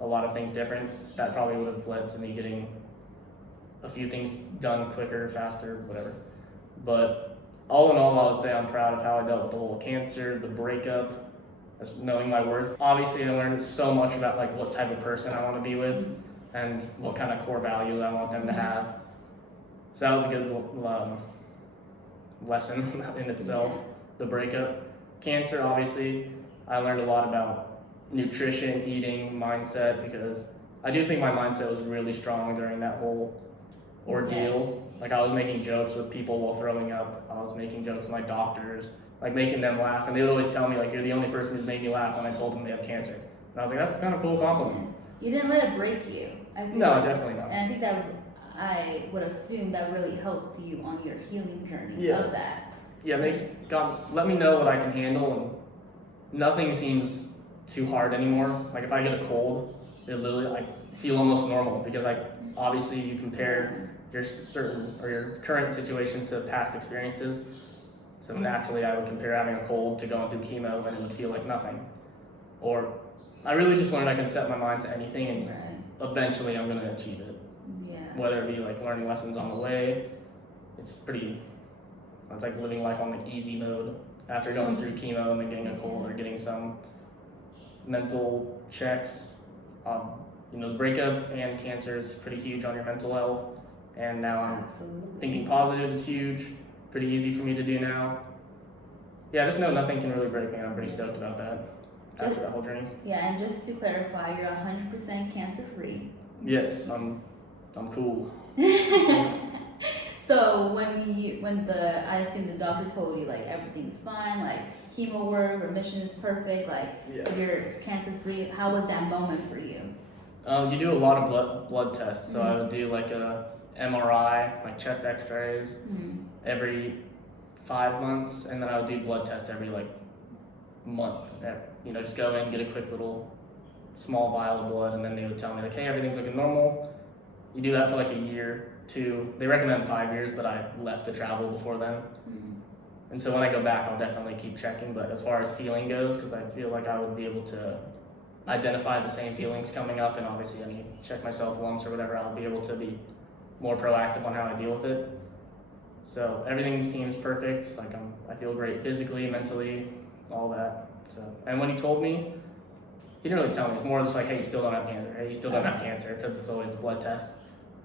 a lot of things different. That probably would have led to me getting a few things done quicker, faster, whatever. But all in all, I would say I'm proud of how I dealt with the whole cancer, the breakup, just knowing my worth. Obviously, I learned so much about like what type of person I want to be with and what kind of core values I want them to have. So that was a good lesson in itself, the breakup. Cancer, obviously, I learned a lot about nutrition, eating, mindset, because I do think my mindset was really strong during that whole ordeal. Like I was making jokes with people while throwing up. I was making jokes with my doctors, like making them laugh. And they would always tell me like, you're the only person who's made me laugh when I told them they have cancer. And I was like, that's kind of a cool compliment. You didn't let it break you. I feel No, like, definitely not. and I think that I would assume that really helped you on your healing journey Yeah. of that. Yeah, God, let me know what I can handle, and nothing seems too hard anymore. Like if I get a cold, it literally I feel almost normal, because like obviously you compare your your current situation to past experiences. So naturally I would compare having a cold to going through chemo, and it would feel like nothing. Or I really just learned I can set my mind to anything, and Right. eventually I'm gonna achieve it. Yeah. Whether it be like learning lessons on the way, it's like living life on like easy mode after going through chemo and then getting a cold or getting some mental checks. The breakup and cancer is pretty huge on your mental health, and now I'm Absolutely. thinking positive is huge. Pretty easy for me to do now. Yeah, just know nothing can really break me, and I'm pretty stoked about that after that whole journey. Yeah, and just to clarify, you're 100% cancer free. Yes, I'm cool. So I assume the doctor told you like everything's fine, like chemo work, remission is perfect, like you're cancer free. How was that moment for you? You do a lot of blood tests. So I would do like a MRI, like chest X-rays, every 5 months, and then I would do blood tests every like month. Just go in, get a quick little small vial of blood, and then they would tell me like, hey, everything's looking normal. You do that for like a year, 2. They recommend 5 years, but I left to travel before then. And so when I go back, I'll definitely keep checking. But as far as feeling goes, because I feel like I would be able to identify the same feelings coming up, and obviously any check myself lumps or whatever, I'll be able to be more proactive on how I deal with it. So everything seems perfect. Like I feel great physically, mentally, all that. So, and when he told me, he didn't really tell me. It's more just like, hey, you still don't have cancer. Hey, you still don't have cancer, because it's always a blood test.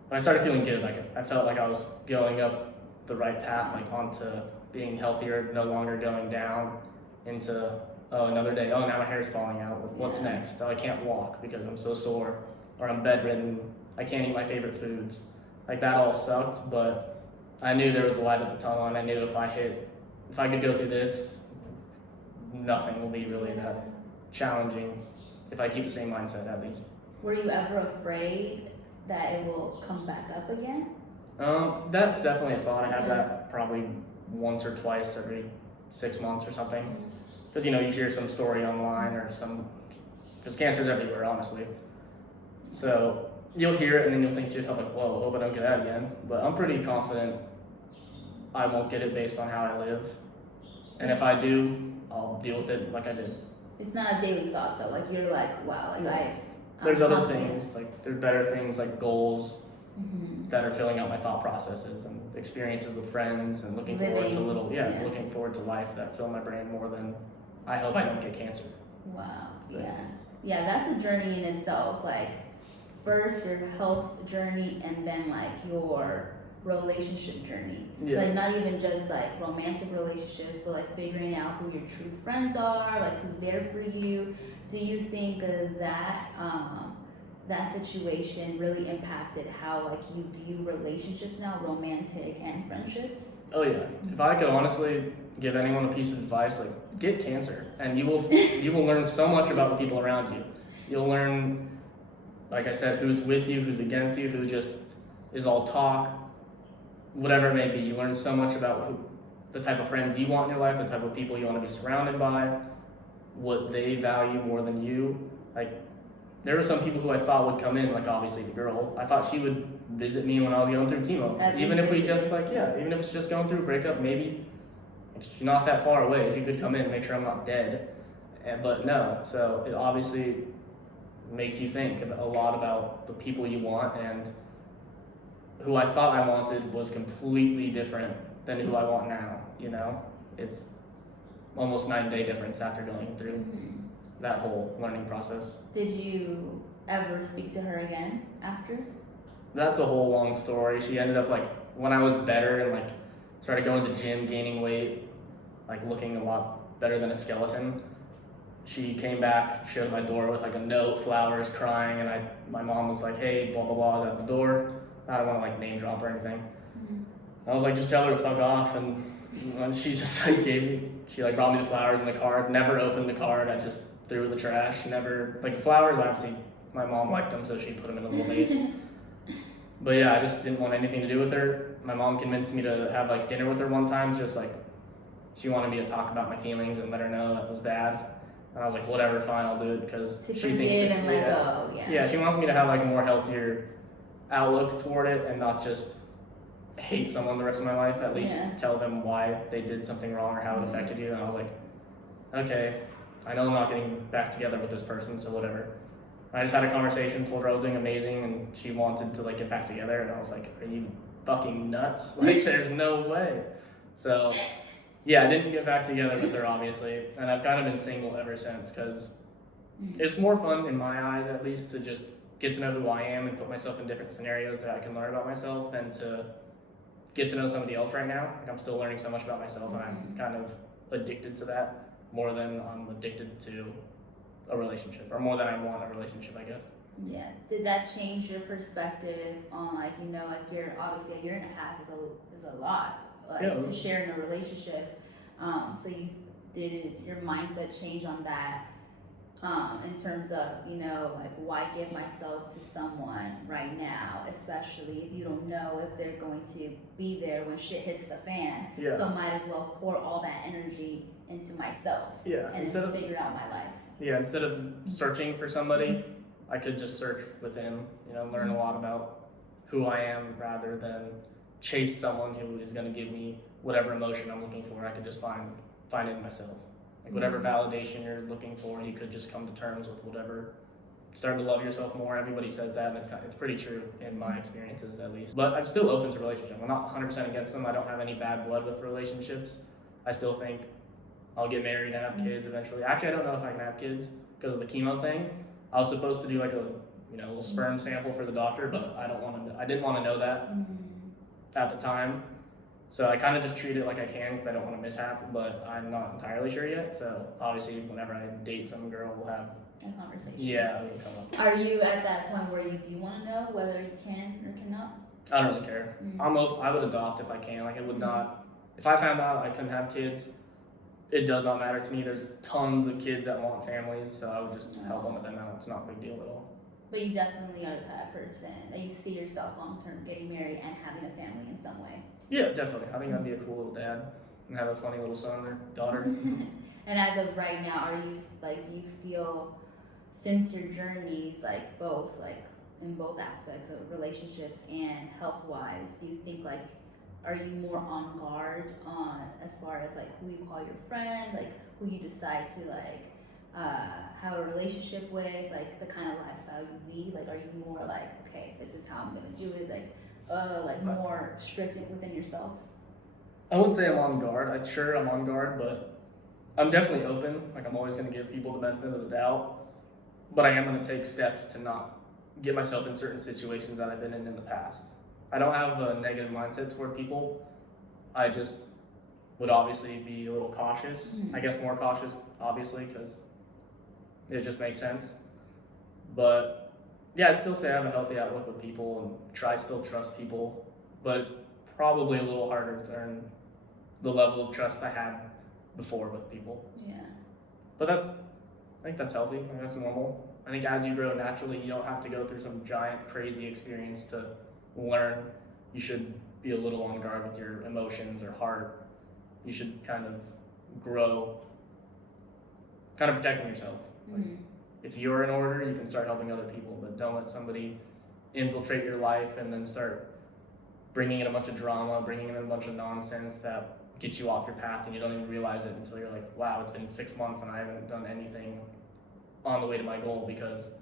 But I started feeling good. Like I felt like I was going up the right path, like onto being healthier, no longer going down into another day. Oh, now my hair's falling out. What's next? Oh, I can't walk because I'm so sore, or I'm bedridden. I can't eat my favorite foods. Like that all sucked, but I knew there was a light at the tunnel, and I knew if I could go through this, nothing will be really that challenging if I keep the same mindset at least. Were you ever afraid that it will come back up again? That's definitely a thought. I have that probably once or twice every 6 months or something. Because you hear some story online or because cancer's everywhere, honestly. So you'll hear it and then you'll think to yourself like, whoa, hope I don't get that again. But I'm pretty confident I won't get it based on how I live. And if I do, I'll deal with it like I did. It's not a daily thought though. Like you're like, wow, like There's I'm other confident. things, like there's better things like goals that are filling out my thought processes, and experiences with friends, and looking forward to looking forward to life that fill my brain more than I hope I don't get cancer. Wow. Yeah, that's a journey in itself. Like first your health journey, and then like your relationship journey. Like not even just like romantic relationships, but like figuring out who your true friends are, like who's there for you. Do you think that that situation really impacted how like you view relationships now, romantic and friendships? Oh yeah. If I could honestly give anyone a piece of advice, like get cancer, and you will learn so much about the people around you. You'll learn, like I said, who's with you, who's against you, who just is all talk, whatever it may be. You learn so much about the type of friends you want in your life, the type of people you want to be surrounded by, what they value more than you. Like, there were some people who I thought would come in, like obviously the girl. I thought she would visit me when I was going through chemo. Even if it's just going through a breakup, maybe she's not that far away. She could come in and make sure I'm not dead. But no, so it obviously makes you think a lot about the people you want, and who I thought I wanted was completely different than who I want now, you know? It's almost night and day difference after going through that whole learning process. Did you ever speak to her again after? That's a whole long story. She ended up like, when I was better and like started going to the gym, gaining weight, like looking a lot better than a skeleton, she came back, showed my door with like a note, flowers, crying, and my mom was like, hey, blah, blah, blah, I was at the door. I don't want to like name drop or anything. I was like, just tell her to fuck off, and when she just like she like brought me the flowers and the card, never opened the card, I just threw it in the trash, never, like the flowers, obviously, my mom liked them, so she put them in a little vase. But yeah, I just didn't want anything to do with her. My mom convinced me to have like dinner with her one time, just like, she wanted me to talk about my feelings and let her know that was bad. And I was like, whatever, fine, I'll do it, because To she forgive thinks and let go, yeah. Yeah, she wants me to have like a more healthier outlook toward it and not just hate someone the rest of my life, at least tell them why they did something wrong or how it affected you. And I was like, okay, I know I'm not getting back together with this person, so whatever. And I just had a conversation, told her I was doing amazing, and she wanted to like get back together, and I was like, are you fucking nuts? Like, there's no way. So yeah, I didn't get back together with her, obviously, and I've kind of been single ever since, because it's more fun, in my eyes at least, to just get to know who I am and put myself in different scenarios that I can learn about myself than to get to know somebody else right now. Like, I'm still learning so much about myself, and I'm kind of addicted to that more than I'm addicted to a relationship, or more than I want a relationship, I guess. Yeah. Did that change your perspective on, like, you know, like, you're obviously a year and a half is a lot, like, to share in a relationship. So your mindset change on that, in terms of, you know, like, why give myself to someone right now, especially if you don't know if they're going to be there when shit hits the fan. Yeah. So might as well pour all that energy into myself. Yeah. And then figure out my life. Yeah, instead of searching for somebody, I could just search within, you know, learn a lot about who I am rather than chase someone who is going to give me whatever emotion I'm looking for. I could just find it in myself. Like, whatever validation you're looking for, you could just come to terms with whatever. Start to love yourself more. Everybody says that, and it's pretty true in my experiences, at least. But I'm still open to relationships. I'm not 100% against them. I don't have any bad blood with relationships. I still think I'll get married and have kids eventually. Actually, I don't know if I can have kids because of the chemo thing. I was supposed to do like a little sperm sample for the doctor, but I didn't want to know that at the time. So I kind of just treat it like I can because I don't want to mishap, but I'm not entirely sure yet. So obviously, whenever I date some girl, we'll have a conversation. Yeah, it'll come up. Are you at that point where you do want to know whether you can or cannot? I don't really care. I would adopt if I can. Like, it would not. If I found out I couldn't have kids, it does not matter to me. There's tons of kids that want families, so I would just help one of them out. It's not a big deal at all. But you definitely are the type of person that you see yourself long term getting married and having a family in some way. Yeah, definitely. I think I'd be a cool little dad and have a funny little son or daughter. And as of right now, are you like, do you feel, since your journeys, like both, like in both aspects of relationships and health wise, do you think like, are you more on guard on as far as like who you call your friend, like who you decide to like have a relationship with, like the kind of lifestyle you lead? Like, are you more like, okay, this is how I'm gonna do it, like more strict within yourself? I wouldn't say I'm on guard. I'm on guard, but I'm definitely open. Like, I'm always gonna give people the benefit of the doubt, but I am gonna take steps to not get myself in certain situations that I've been in the past. I don't have a negative mindset toward people. I just would obviously be a little cautious. I guess more cautious, obviously, because it just makes sense. But yeah, I'd still say I have a healthy outlook with people and still trust people. But it's probably a little harder to earn the level of trust I had before with people. Yeah. But I think that's healthy. I think that's normal. I think as you grow naturally, you don't have to go through some giant, crazy experience to learn. You should be a little on guard with your emotions or heart. You should kind of grow, kind of protecting yourself. Like, if you're in order, you can start helping other people, but don't let somebody infiltrate your life and then start bringing in a bunch of drama, bringing in a bunch of nonsense that get you off your path, and you don't even realize it until you're like, wow, it's been 6 months and I haven't done anything on the way to my goal because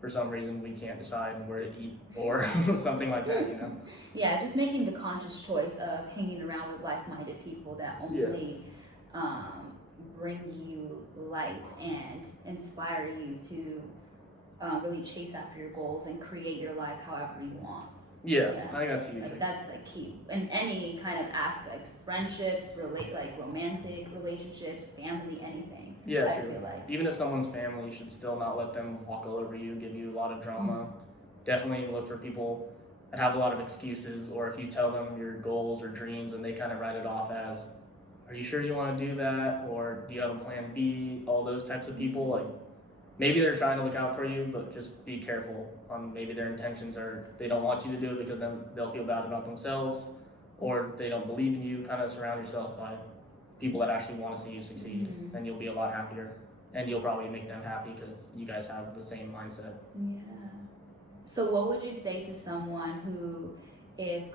for some reason we can't decide where to eat or something like that, you know? Yeah, just making the conscious choice of hanging around with like-minded people that only bring you light and inspire you to really chase after your goals and create your life however you want. Yeah, I think that's huge. Like, that's the key in any kind of aspect. Friendships, like romantic relationships, family, anything. Yeah, I true. feel like. Even if someone's family, you should still not let them walk all over you, give you a lot of drama. Definitely look for people that have a lot of excuses, or if you tell them your goals or dreams and they kind of write it off as, are you sure you want to do that? Or do you have a plan B? All those types of people, like, maybe they're trying to look out for you, but just be careful on maybe their intentions are they don't want you to do it because then they'll feel bad about themselves, or they don't believe in you. Kind of surround yourself by people that actually want to see you succeed, and you'll be a lot happier, and you'll probably make them happy because you guys have the same mindset. Yeah. So what would you say to someone who is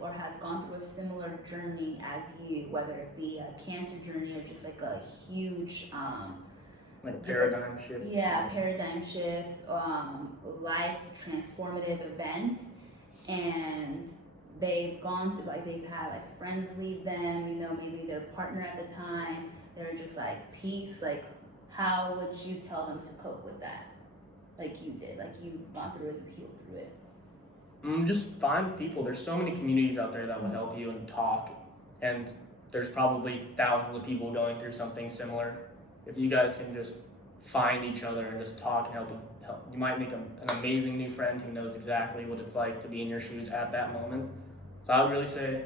or has gone through a similar journey as you, whether it be a cancer journey or just like a huge Like paradigm shift. Yeah, paradigm shift, life transformative event, and they've gone through, like, they've had like friends leave them, you know, maybe their partner at the time, they're just like, peace. Like, how would you tell them to cope with that? Like you did, like you've gone through it, you healed through it. Just find people. There's so many communities out there that will help you and talk, and there's probably thousands of people going through something similar. If you guys can just find each other and just talk and help, you might make an amazing new friend who knows exactly what it's like to be in your shoes at that moment. So I would really say,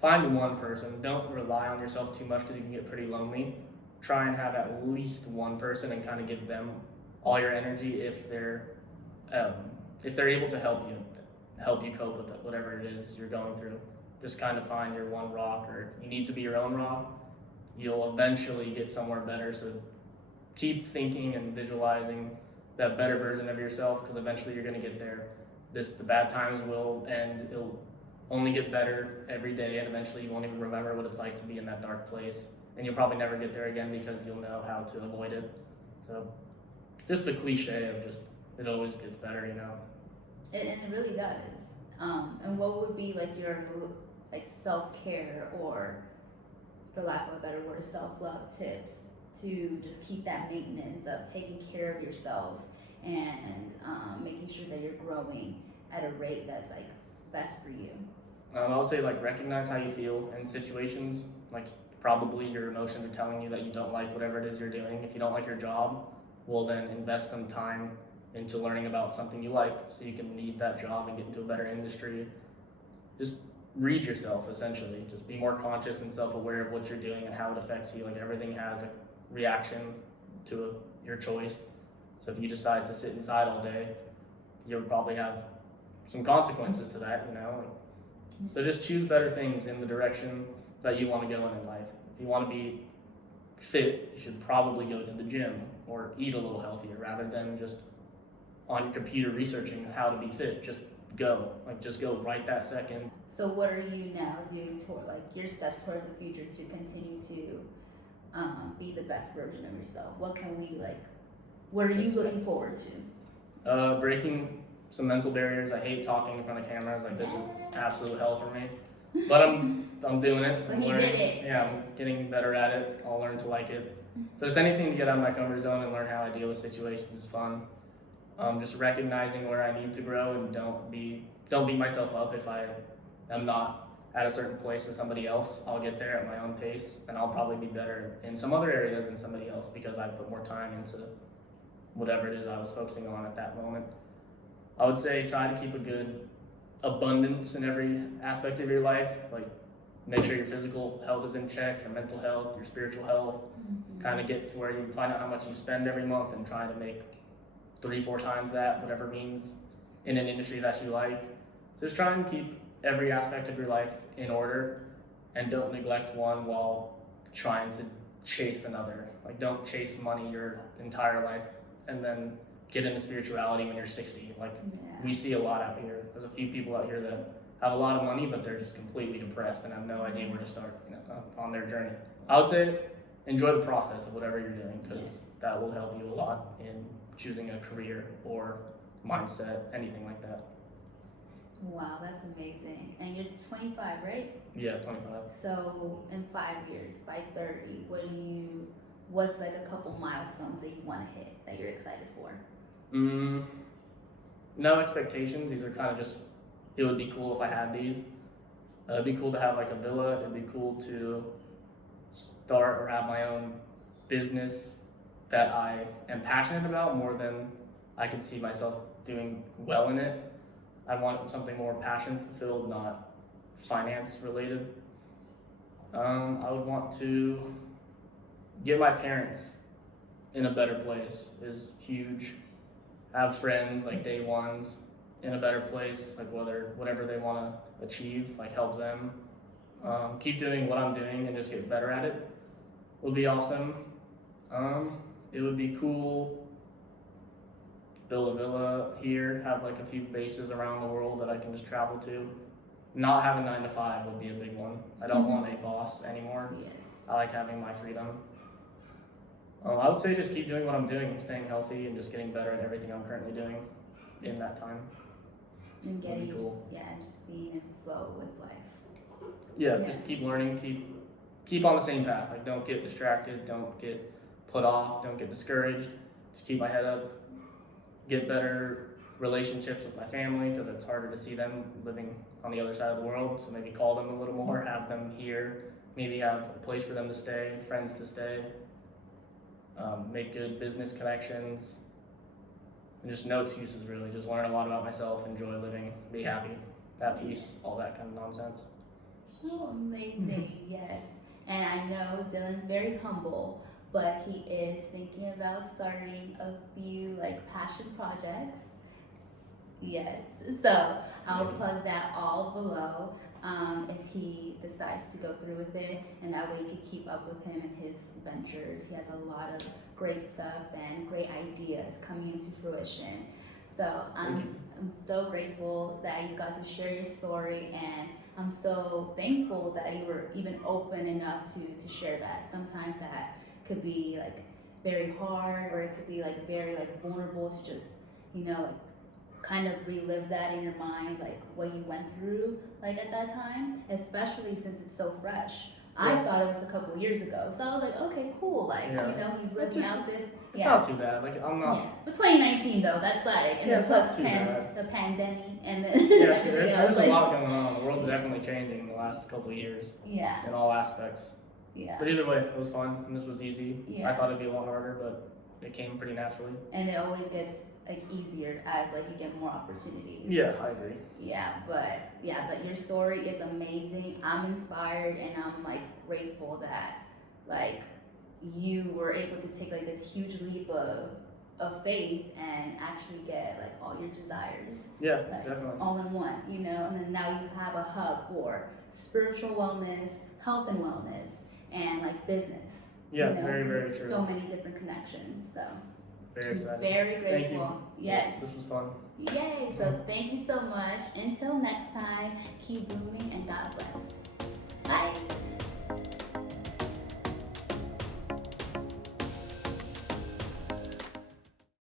find one person. Don't rely on yourself too much because you can get pretty lonely. Try and have at least one person and kind of give them all your energy if they're able to help you cope with whatever it is you're going through. Just kind of find your one rock, or you need to be your own rock. You'll eventually get somewhere better. So keep thinking and visualizing that better version of yourself, because eventually you're going to get there. The bad times will end. It'll only get better every day, and eventually you won't even remember what it's like to be in that dark place. And you'll probably never get there again because you'll know how to avoid it. So just the cliche of just, it always gets better, you know? And it really does. And what would be like your like self-care, or for lack of a better word, self-love tips to just keep that maintenance of taking care of yourself and making sure that you're growing at a rate that's like best for you? I would say, like, recognize how you feel in situations. Like, probably your emotions are telling you that you don't like whatever it is you're doing. If you don't like your job, well, then invest some time into learning about something you like so you can leave that job and get into a better industry. Just read yourself, essentially. Just be more conscious and self-aware of what you're doing and how it affects you. Like, everything has a reaction to your choice. So if you decide to sit inside all day, you'll probably have some consequences to that, you know? So just choose better things in the direction that you want to go in life. If you want to be fit, you should probably go to the gym or eat a little healthier rather than just on your computer researching how to be fit. Just go right that second. So what are you now doing toward, like, your steps towards the future to continue to be the best version of yourself? What are you looking forward to? Breaking some mental barriers. I hate talking in front of cameras. Like, this is absolute hell for me. But I'm doing it. But I'm he learning. did it. Yeah, Yes. I'm getting better at it. I'll learn to like it. So just anything to get out of my comfort zone and learn how I deal with situations is fun. Just recognizing where I need to grow, and don't beat myself up if I am not at a certain place as somebody else. I'll get there at my own pace, and I'll probably be better in some other areas than somebody else because I put more time into whatever it is I was focusing on at that moment. I would say try to keep a good abundance in every aspect of your life. Like, make sure your physical health is in check, your mental health, your spiritual health. Kind of get to where you find out how much you spend every month and try to make 3-4 times that, whatever means, in an industry that you like. Just try and keep every aspect of your life in order, and don't neglect one while trying to chase another. Like, don't chase money your entire life and then get into spirituality when you're 60. Like, we see a lot out here. There's a few people out here that have a lot of money, but they're just completely depressed and have no idea where to start, on their journey. I would say enjoy the process of whatever you're doing, because that will help you a lot in choosing a career or mindset, anything like that. Wow, that's amazing. And you're 25, right? Yeah, 25. So in 5 years, by 30, what's like a couple milestones that you want to hit that you're excited for? No expectations. These are kind of just, it would be cool if I had these. It'd be cool to have like a villa. It'd be cool to start or have my own business that I am passionate about more than I can see myself doing well in it. I want something more passion fulfilled, not finance related. I would want to get my parents in a better place is huge. Have friends like day ones in a better place, like whatever they want to achieve, like help them. Keep doing what I'm doing and just get better at it would be awesome. It would be cool. Build a villa here, have like a few bases around the world that I can just travel to. Not have a 9 to 5 would be a big one. I don't want a boss anymore. Yes. I like having my freedom. I would say just keep doing what I'm doing, staying healthy and just getting better at everything I'm currently doing in that time. And That'd be getting, cool. just being in flow with life. Yeah, Yeah. just keep learning, keep on the same path. Like don't get distracted, don't get put off, don't get discouraged. Just keep my head up. Get better relationships with my family, because it's harder to see them living on the other side of the world. So maybe call them a little more, have them here, maybe have a place for them to stay, friends to stay. Make good business connections, and just no excuses really. Just learn a lot about myself, enjoy living, be happy, at peace, all that kind of nonsense. Oh, amazing. Yes. And I know Dylan's very humble, but he is thinking about starting a few like passion projects. Yes. So I'll plug that all below if he decides to go through with it, and that way you can keep up with him and his ventures. He has a lot of great stuff and great ideas coming into fruition. So I'm so grateful that you got to share your story, and I'm so thankful that you were even open enough to share that. Sometimes that could be like very hard, or it could be like very like vulnerable to just, like, kind of relive that in your mind, like what you went through like at that time, especially since it's so fresh. I thought it was a couple years ago, so I was like, okay, cool, like he's living out this. It's not too bad. Like I'm not. Yeah, but 2019 though, that's like, and then plus the pandemic, and then everything else. There's a lot going on. The world's definitely changing in the last couple of years. Yeah. In all aspects. Yeah. But either way, it was fun, and this was easy. Yeah. I thought it'd be a lot harder, but it came pretty naturally. And it always gets like easier as like you get more opportunities. Yeah, I agree. But your story is amazing. I'm inspired, and I'm like grateful that like you were able to take like this huge leap of faith and actually get like all your desires. Yeah, like, definitely. all in one, and then now you have a hub for spiritual wellness, health and wellness, and like business. Yeah, very, very true. So many different connections. So very excited. Very grateful. Thank you. Yes. This was fun. Yay. So thank you so much. Until next time, keep blooming